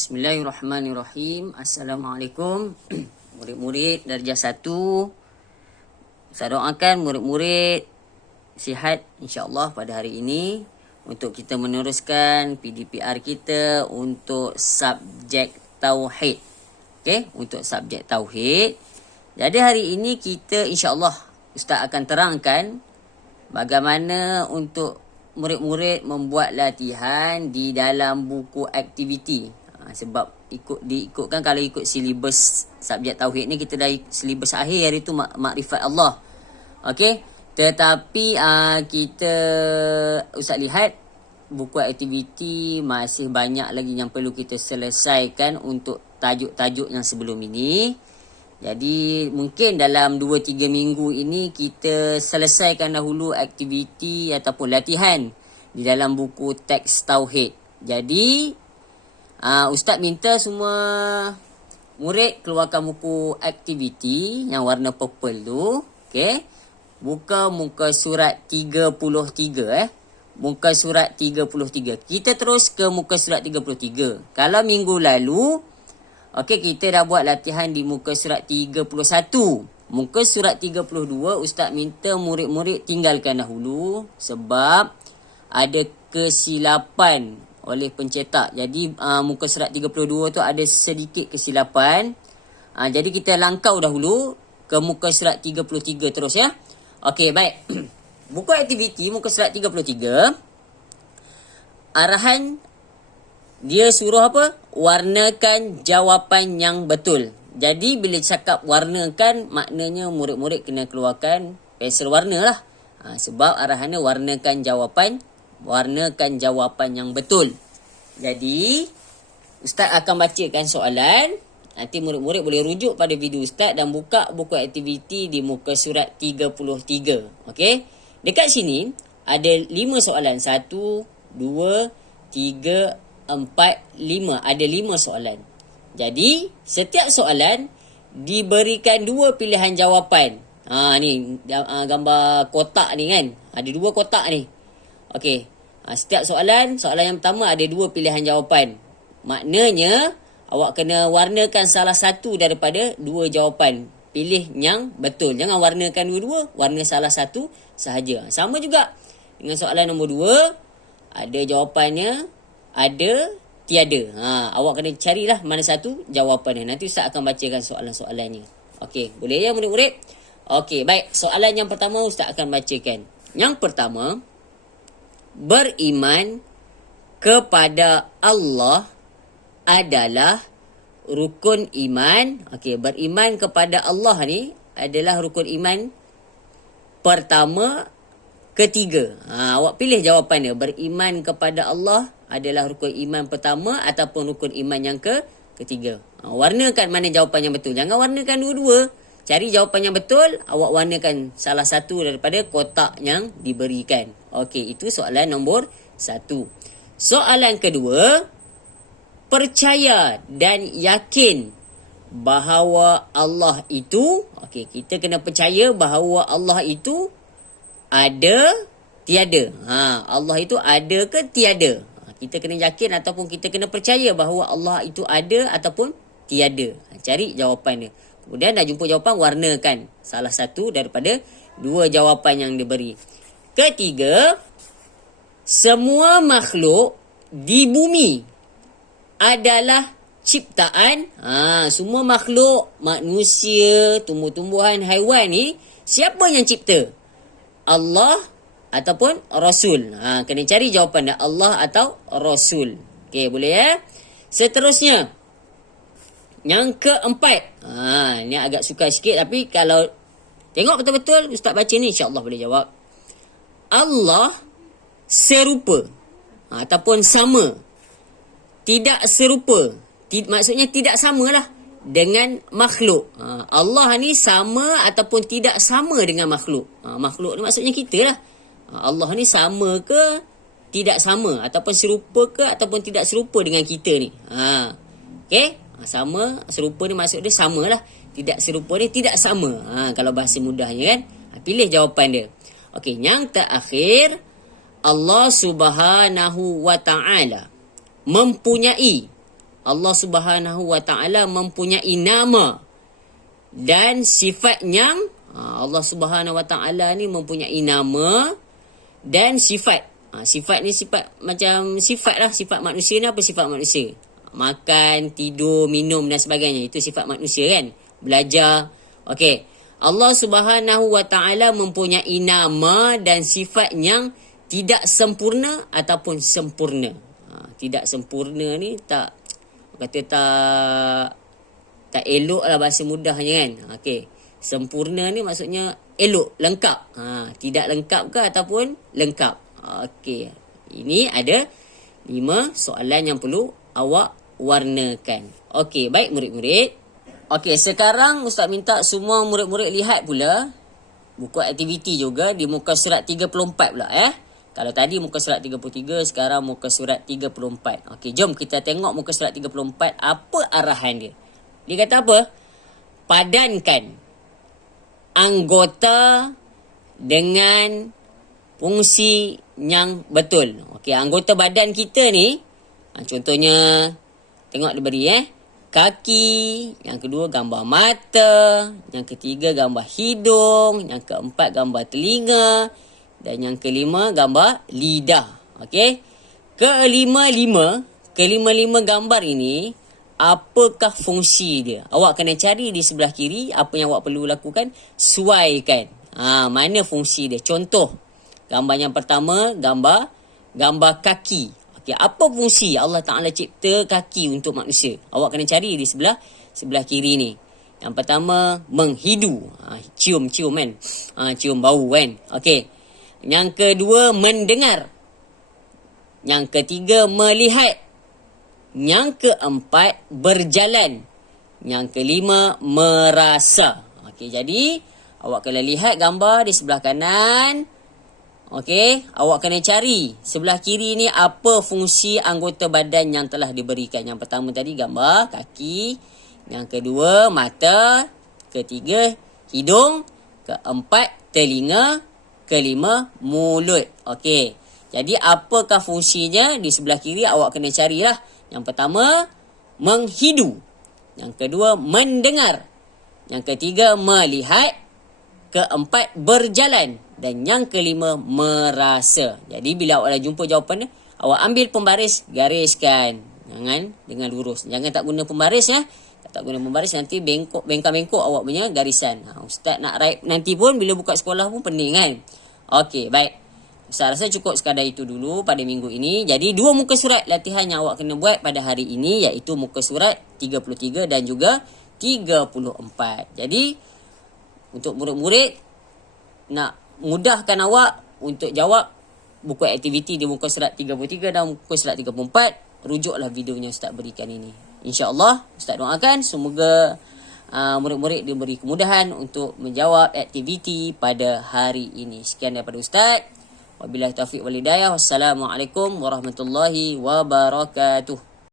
Bismillahirrahmanirrahim. Assalamualaikum murid-murid darjah 1. Saya doakan murid-murid sihat insya-Allah pada hari ini untuk kita meneruskan PDPR kita untuk subjek tauhid. Okey, untuk subjek tauhid. Jadi hari ini kita insya-Allah Ustaz akan terangkan bagaimana untuk murid-murid membuat latihan di dalam buku aktiviti. Sebab diikutkan kalau ikut silibus subjek tauhid ni kita dah silibus akhir iaitu makrifat Allah. Okey, tetapi kita Ustaz lihat buku aktiviti masih banyak lagi yang perlu kita selesaikan untuk tajuk-tajuk yang sebelum ini. Jadi mungkin dalam 2-3 minggu ini kita selesaikan dahulu aktiviti ataupun latihan di dalam buku teks tauhid. Jadi Ustaz minta semua murid keluarkan buku aktiviti yang warna purple tu. Okey. Buka muka surat 33 Muka surat 33. Kita terus ke muka surat 33. Kalau minggu lalu okey, kita dah buat latihan di muka surat 31. Muka surat 32 Ustaz minta murid-murid tinggalkan dahulu sebab ada kesilapan oleh pencetak. Jadi muka surat 32 tu ada sedikit kesilapan. Jadi kita langkau dahulu ke muka surat 33 terus ya. Okey, baik. Buku aktiviti muka surat 33. Arahan dia suruh apa? Warnakan jawapan yang betul. Jadi bila cakap warnakan, maknanya murid-murid kena keluarkan pensel warna lah. Sebab arahannya warnakan jawapan yang betul. Jadi Ustaz akan bacakan soalan. Nanti murid-murid boleh rujuk pada video Ustaz dan buka buku aktiviti di muka surat 33. Okey. Dekat sini ada 5 soalan. 1, 2, 3, 4, 5. Ada 5 soalan. Jadi setiap soalan diberikan 2 pilihan jawapan. Ni gambar kotak ni kan. Ada 2 kotak ni. Okey. Setiap soalan yang pertama ada 2 pilihan jawapan. Maknanya awak kena warnakan salah satu daripada 2 jawapan. Pilih yang betul. Jangan warnakan dua-dua, warna salah satu sahaja. Sama juga dengan soalan nombor 2. Ada jawapannya, ada tiada. Awak kena carilah mana satu jawapannya. Nanti Ustaz akan bacakan soalan-soalannya. Okey, boleh ya murid-murid? Okey, baik. Soalan yang pertama Ustaz akan bacakan. Yang pertama, beriman kepada Allah adalah rukun iman. Okey, beriman kepada Allah ni adalah rukun iman pertama, ketiga. Awak pilih jawapannya. Beriman kepada Allah adalah rukun iman pertama ataupun rukun iman yang ketiga. Warnakan mana jawapan yang betul. Jangan warnakan dua-dua. Cari jawapan yang betul, awak warnakan salah satu daripada kotak yang diberikan. Okey, itu soalan nombor 1. Soalan kedua, percaya dan yakin bahawa Allah itu, okey, kita kena percaya bahawa Allah itu ada, tiada. Allah itu ada ke tiada? Kita kena yakin ataupun kita kena percaya bahawa Allah itu ada ataupun tiada. Cari jawapannya. Kemudian dah jumpa jawapan, warnakan salah satu daripada 2 jawapan yang diberi. Ketiga, semua makhluk di bumi adalah ciptaan. Semua makhluk, manusia, tumbuh-tumbuhan, haiwan ni, siapa yang cipta? Allah ataupun Rasul. Kena cari jawapan dah, Allah atau Rasul. Okey, boleh ya? Seterusnya, yang keempat. Ni agak sukar sikit, tapi kalau tengok betul-betul Ustaz baca ni, insya-Allah boleh jawab. Allah serupa ataupun sama. Tidak serupa. Maksudnya tidak samalah dengan makhluk. Allah ni sama ataupun tidak sama dengan makhluk. Makhluk ni maksudnya kita lah. Allah ni sama ke tidak sama, ataupun serupa ke ataupun tidak serupa dengan kita ni. Okey? Sama, serupa ni maksud dia sama lah. Tidak serupa ni tidak sama. Kalau bahasa mudahnya kan. Pilih jawapan dia. Okey, yang terakhir, Allah Subhanahu wa ta'ala mempunyai Allah Subhanahu wa taala mempunyai nama dan sifat yang Allah Subhanahu wa taala ni mempunyai nama dan sifat. Sifat ni sifat macam sifat lah. Sifat manusia ni apa sifat manusia? Makan, tidur, minum dan sebagainya. Itu sifat manusia kan? Belajar. Okey. Allah Subhanahu wa taala mempunyai nama dan sifat yang tidak sempurna ataupun sempurna. Tidak sempurna ni tak tak elok lah bahasa mudahnya kan. Okey. Sempurna ni maksudnya elok, lengkap. Tidak lengkap ke ataupun lengkap. Okey. Ini ada 5 soalan yang perlu awak warnakan. Okey, baik murid-murid. Okey, sekarang Ustaz minta semua murid-murid lihat pula buku aktiviti juga di muka surat 34 pula Kalau tadi muka surat 33, sekarang muka surat 34. Okey, jom kita tengok muka surat 34 apa arahan dia. Dia kata apa? Padankan anggota dengan fungsi yang betul. Okey, anggota badan kita ni contohnya tengok dia beri kaki, yang kedua gambar mata, yang ketiga gambar hidung, yang keempat gambar telinga dan yang kelima gambar lidah. Okey. Kelima-lima gambar ini apakah fungsi dia? Awak kena cari di sebelah kiri apa yang awak perlu lakukan, suaikan. Mana fungsi dia? Contoh, gambar yang pertama gambar kaki. Okey, apa fungsi Allah Taala cipta kaki untuk manusia? Awak kena cari di sebelah kiri ni. Yang pertama menghidu, cium-cium kan. Cium bau kan. Okey. Yang kedua mendengar. Yang ketiga melihat. Yang keempat berjalan. Yang kelima merasa. Okey, jadi awak kena lihat gambar di sebelah kanan. Okey, awak kena cari sebelah kiri ni apa fungsi anggota badan yang telah diberikan. Yang pertama tadi gambar kaki, yang kedua mata, ketiga hidung, keempat telinga, kelima mulut. Okey. Jadi apakah fungsinya di sebelah kiri awak kena carilah. Yang pertama menghidu, yang kedua mendengar, yang ketiga melihat, keempat berjalan dan yang kelima merasa. Jadi bila awak dah jumpa jawapan dia, awak ambil pembaris, gariskan. Jangan dengan lurus. Jangan tak guna pembaris Tak guna pembaris nanti bengkok awak punya garisan. Ustaz nak write nanti pun bila buka sekolah pun pening kan. Okey, baik. Ustaz rasa cukup sekadar itu dulu pada minggu ini. Jadi 2 muka surat latihan yang awak kena buat pada hari ini iaitu muka surat 33 dan juga 34. Jadi untuk murid-murid nak mudahkan awak untuk jawab buku aktiviti di muka surat 33 dan muka surat 34, rujuklah videonya Ustaz berikan ini. InsyaAllah Ustaz doakan semoga murid-murid diberi kemudahan untuk menjawab aktiviti pada hari ini. Sekian daripada Ustaz. Wabillahi taufiq wal hidayah. Wassalamualaikum warahmatullahi wabarakatuh.